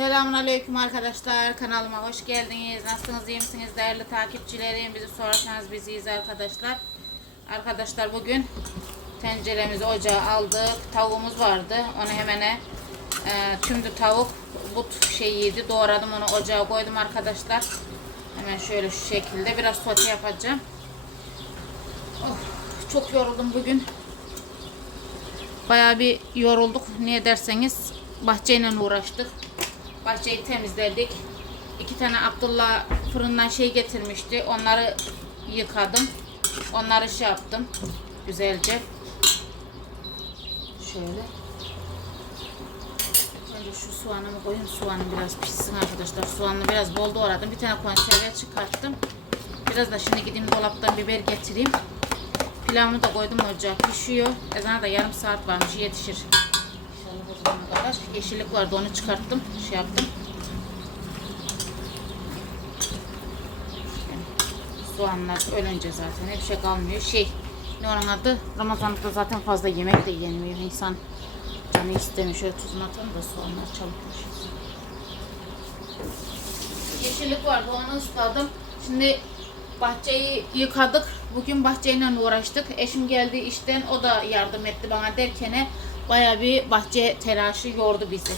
Selamun Aleyküm arkadaşlar. Kanalıma hoş geldiniz. Nasılsınız? iyi misiniz? Değerli takipçilerim. Bizi sorarsanız biziyiz arkadaşlar. Arkadaşlar bugün tenceremizi ocağa aldık. Tavuğumuz vardı. Onu hemen e, tümdü tavuk but şeyiydi. Doğradım onu ocağa koydum arkadaşlar. Hemen şöyle şu şekilde biraz sote yapacağım. Oh, çok yoruldum bugün. Bayağı bir yorulduk. Niye derseniz bahçeyle uğraştık. Bahçeyi temizledik. İki tane Abdullah fırından şey getirmişti. Onları yıkadım. Onları şey yaptım. Güzelce. Şöyle. Önce şu soğanımı koyayım. Soğanım biraz pişsin arkadaşlar. Soğanını biraz bol doğradım. Bir tane konserve çıkarttım. Biraz da şimdi gideyim dolaptan biber getireyim. Pilavımı da koydum ocağa pişiyor. Ezana da yarım saat varmış yetişir. Kadar. Yeşillik vardı onu çıkarttım. Şey yaptım. Soğanlar ölünce zaten bir şey kalmıyor. Şey ne onun adı? Ramazanlıkta zaten fazla yemek de yenmiyor. İnsan canı istemiyor. Şöyle tuzunu atalım da soğanlar çabuk pişsin. Yeşillik vardı onu ısladım. Şimdi bahçeyi yıkadık. Bugün bahçeyle uğraştık. Eşim geldi işten o da yardım etti bana derkene baya bir bahçe telaşı yordu bizi.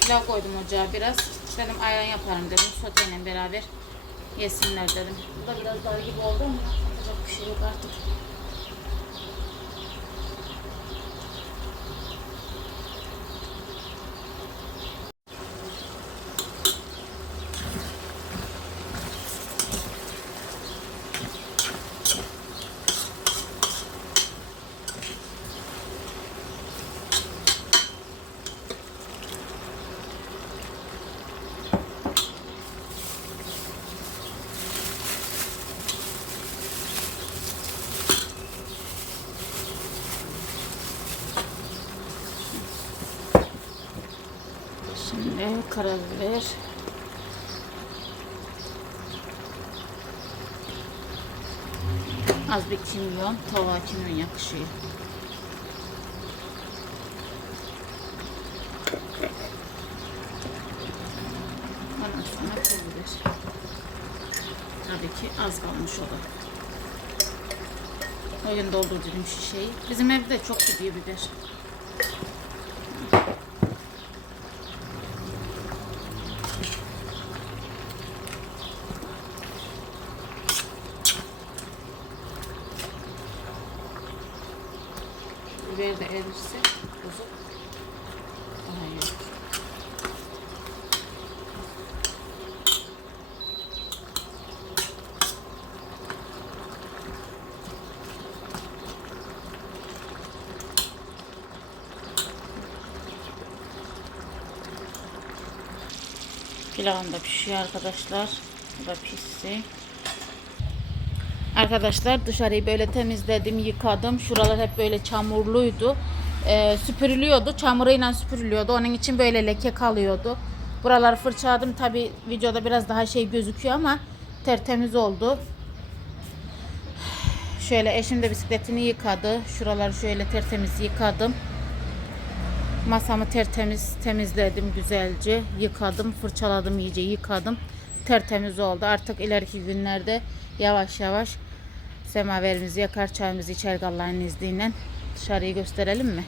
Pilav koydum ocağa biraz. Dedim ayran yaparım dedim. Soteyle beraber yesinler dedim. Bu da biraz dar gibi oldu ama yapacak bir şey artık. Şimdi karabiber. Az bir kimyon, tavuğa kimyon yakışıyor. Ondan sonra pul biber. Tabii ki az kalmış o da. O gün doldurdum şişeyi. Bizim evde çok gidiyor biber. Biber de erirse kuzu daha iyi olur. Pilavım da pişiyor arkadaşlar. Bu da pişsin. Arkadaşlar dışarıyı böyle temizledim, yıkadım. Şuralar hep böyle çamurluydu. Ee, süpürülüyordu. Çamuruyla süpürülüyordu. Onun için böyle leke kalıyordu. Buraları fırçaladım. Tabi videoda biraz daha şey gözüküyor ama tertemiz oldu. Şöyle eşim de bisikletini yıkadı. Şuraları şöyle tertemiz yıkadım. Masamı tertemiz temizledim güzelce. Yıkadım, fırçaladım iyice yıkadım. Tertemiz oldu. Artık ileriki günlerde yavaş yavaş semaverimizi yakar, çayımızı içer Allah'ın izniyle. Dışarıyı gösterelim mi?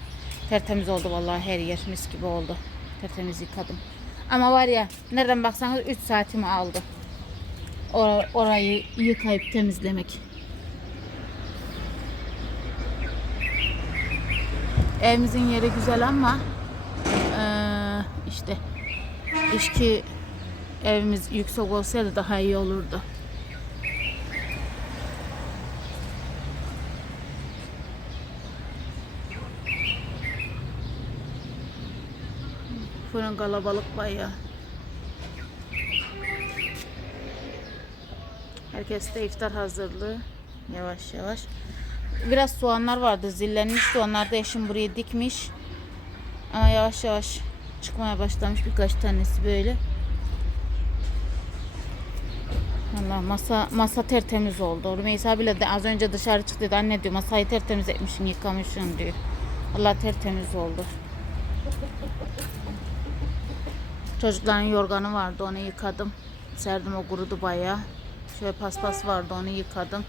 Tertemiz oldu vallahi her yer mis gibi oldu. Tertemiz yıkadım. Ama var ya nereden baksanız 3 saatimi aldı. Or- orayı yıkayıp temizlemek. Evimizin yeri güzel ama işte keşke evimiz yüksek olsaydı daha iyi olurdu. Fırın kalabalık bayağı. Herkes de iftar hazırlığı. Yavaş yavaş. Biraz soğanlar vardı zillenmişti. Onlar da eşim buraya dikmiş. Ama yavaş yavaş çıkmaya başlamış birkaç tanesi böyle. Allah masa masa tertemiz oldu. Rümeysa bile de az önce dışarı çıktı. Anne diyor masayı tertemiz etmişsin, yıkamışsın diyor. Allah tertemiz oldu. Çocukların yorganı vardı onu yıkadım. Serdim o kurudu bayağı. Şöyle paspas vardı onu yıkadım.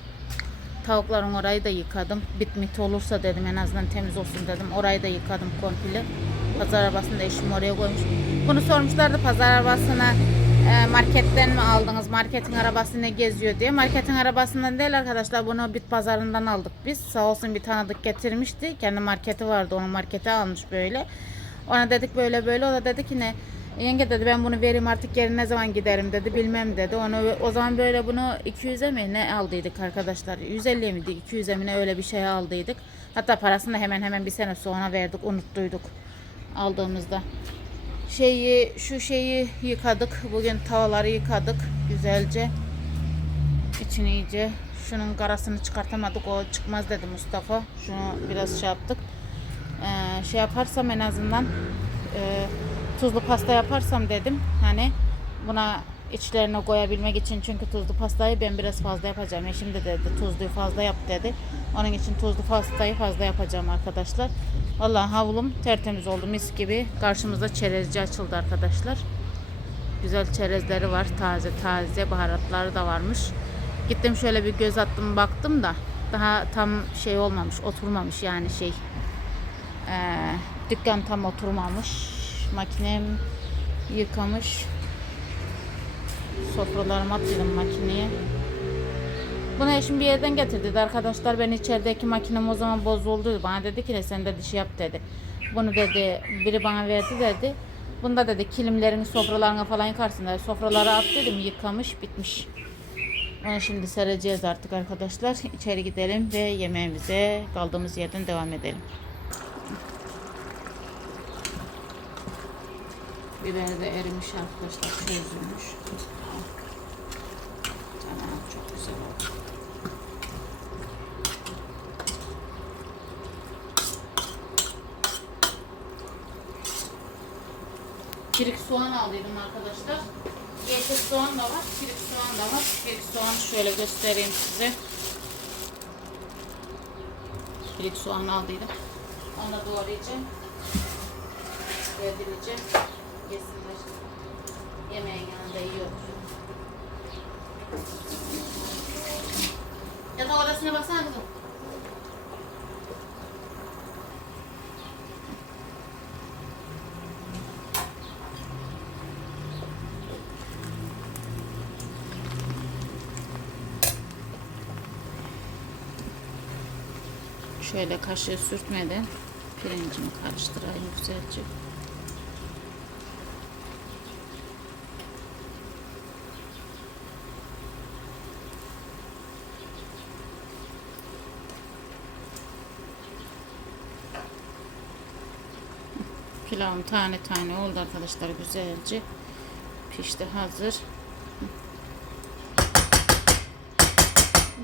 Tavukların orayı da yıkadım. Bitmit olursa dedim en azından temiz olsun dedim. Orayı da yıkadım komple. Pazar arabasını da eşim oraya koymuş. Bunu sormuşlardı pazar arabasına e, marketten mi aldınız? Marketin arabası ne geziyor diye. Marketin arabasından değil arkadaşlar. Bunu bit pazarından aldık biz. Sağ olsun bir tanıdık getirmişti. Kendi marketi vardı. Onun markete almış böyle. Ona dedik böyle böyle. O da dedi ki ne? Yenge dedi ben bunu vereyim artık geri ne zaman giderim dedi bilmem dedi. Onu o zaman böyle bunu 200'e mi ne aldıydık arkadaşlar? 150 miydi 200'e mi ne öyle bir şey aldıydık. Hatta parasını da hemen hemen bir sene sonra verdik unuttuyduk aldığımızda. Şeyi şu şeyi yıkadık. Bugün tavaları yıkadık güzelce. İçini iyice şunun karasını çıkartamadık o çıkmaz dedi Mustafa. Şunu biraz şey yaptık. Ee, şey yaparsam en azından e, tuzlu pasta yaparsam dedim. Hani buna içlerine koyabilmek için çünkü tuzlu pastayı ben biraz fazla yapacağım. Eşim de dedi tuzluyu fazla yap dedi. Onun için tuzlu pastayı fazla yapacağım arkadaşlar. Vallahi havlum tertemiz oldu mis gibi. Karşımızda çerezci açıldı arkadaşlar. Güzel çerezleri var. Taze taze baharatları da varmış. Gittim şöyle bir göz attım baktım da daha tam şey olmamış oturmamış yani şey. Ee, dükkan tam oturmamış. Makinem yıkamış. Sofralarımı attıydım makineye. Bunu eşim bir yerden getirdi arkadaşlar. Ben içerideki makinem o zaman bozuldu. Bana dedi ki sen de dişi yap dedi. Bunu dedi biri bana verdi dedi. Bunda dedi kilimlerini sofralarına falan yıkarsın dedi. Sofraları at dedim yıkamış bitmiş. Onu şimdi sereceğiz artık arkadaşlar. İçeri gidelim ve yemeğimize kaldığımız yerden devam edelim. Biber de erimiş arkadaşlar. Çözülmüş. Tamam çok güzel oldu. Kirik soğan aldıydım arkadaşlar. Yeşil soğan da var, kirik soğan da var. Kirik soğanı şöyle göstereyim size. Kirik soğan aldıydım. Onu da doğrayacağım. Yedireceğim. Yesinler. Yemeğin yanında iyi olur. Yatak odasına baksana kızım. Şöyle kaşığı sürtmeden pirincimi karıştırayım güzelce. Pilavım tane tane oldu arkadaşlar güzelce. Pişti hazır.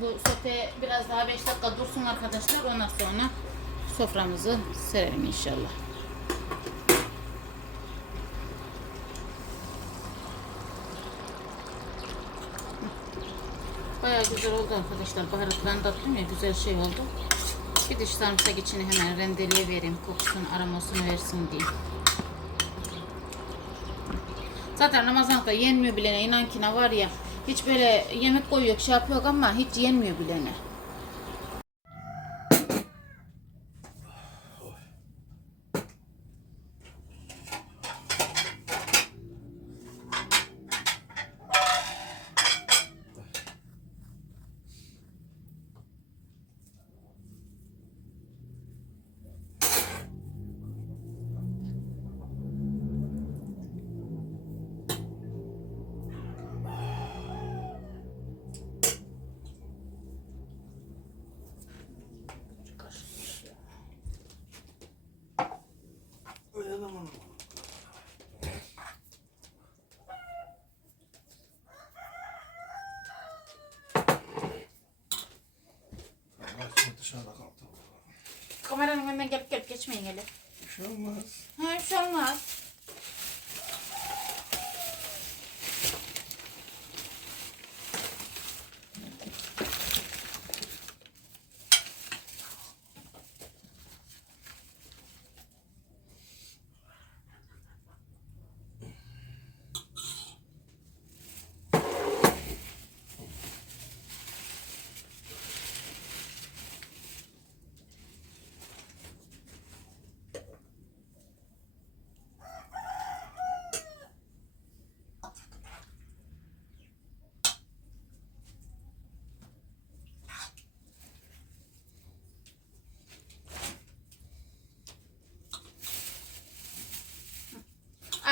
Bu sote biraz daha 5 dakika dursun arkadaşlar. Ondan sonra soframızı serelim inşallah. Bayağı güzel oldu arkadaşlar. Baharatlarını da ya güzel şey oldu. Bir diş sarımsak içini hemen rendeleye vereyim. Kokusunu aromasını versin diye. Zaten Ramazan'da yenmiyor bilene inan ki ne var ya. Hiç böyle yemek koyuyor şey yapıyor ama hiç yenmiyor bilene. Bak dışarıda kaldı. Kameranın önünden gelip gelip geçmeyin hele. Bir şey olmaz. Ha bir şey olmaz.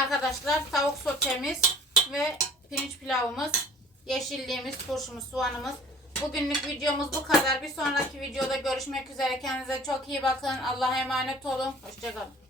Arkadaşlar tavuk sotemiz ve pirinç pilavımız, yeşilliğimiz, turşumuz, soğanımız. Bugünlük videomuz bu kadar. Bir sonraki videoda görüşmek üzere. Kendinize çok iyi bakın. Allah'a emanet olun. Hoşçakalın.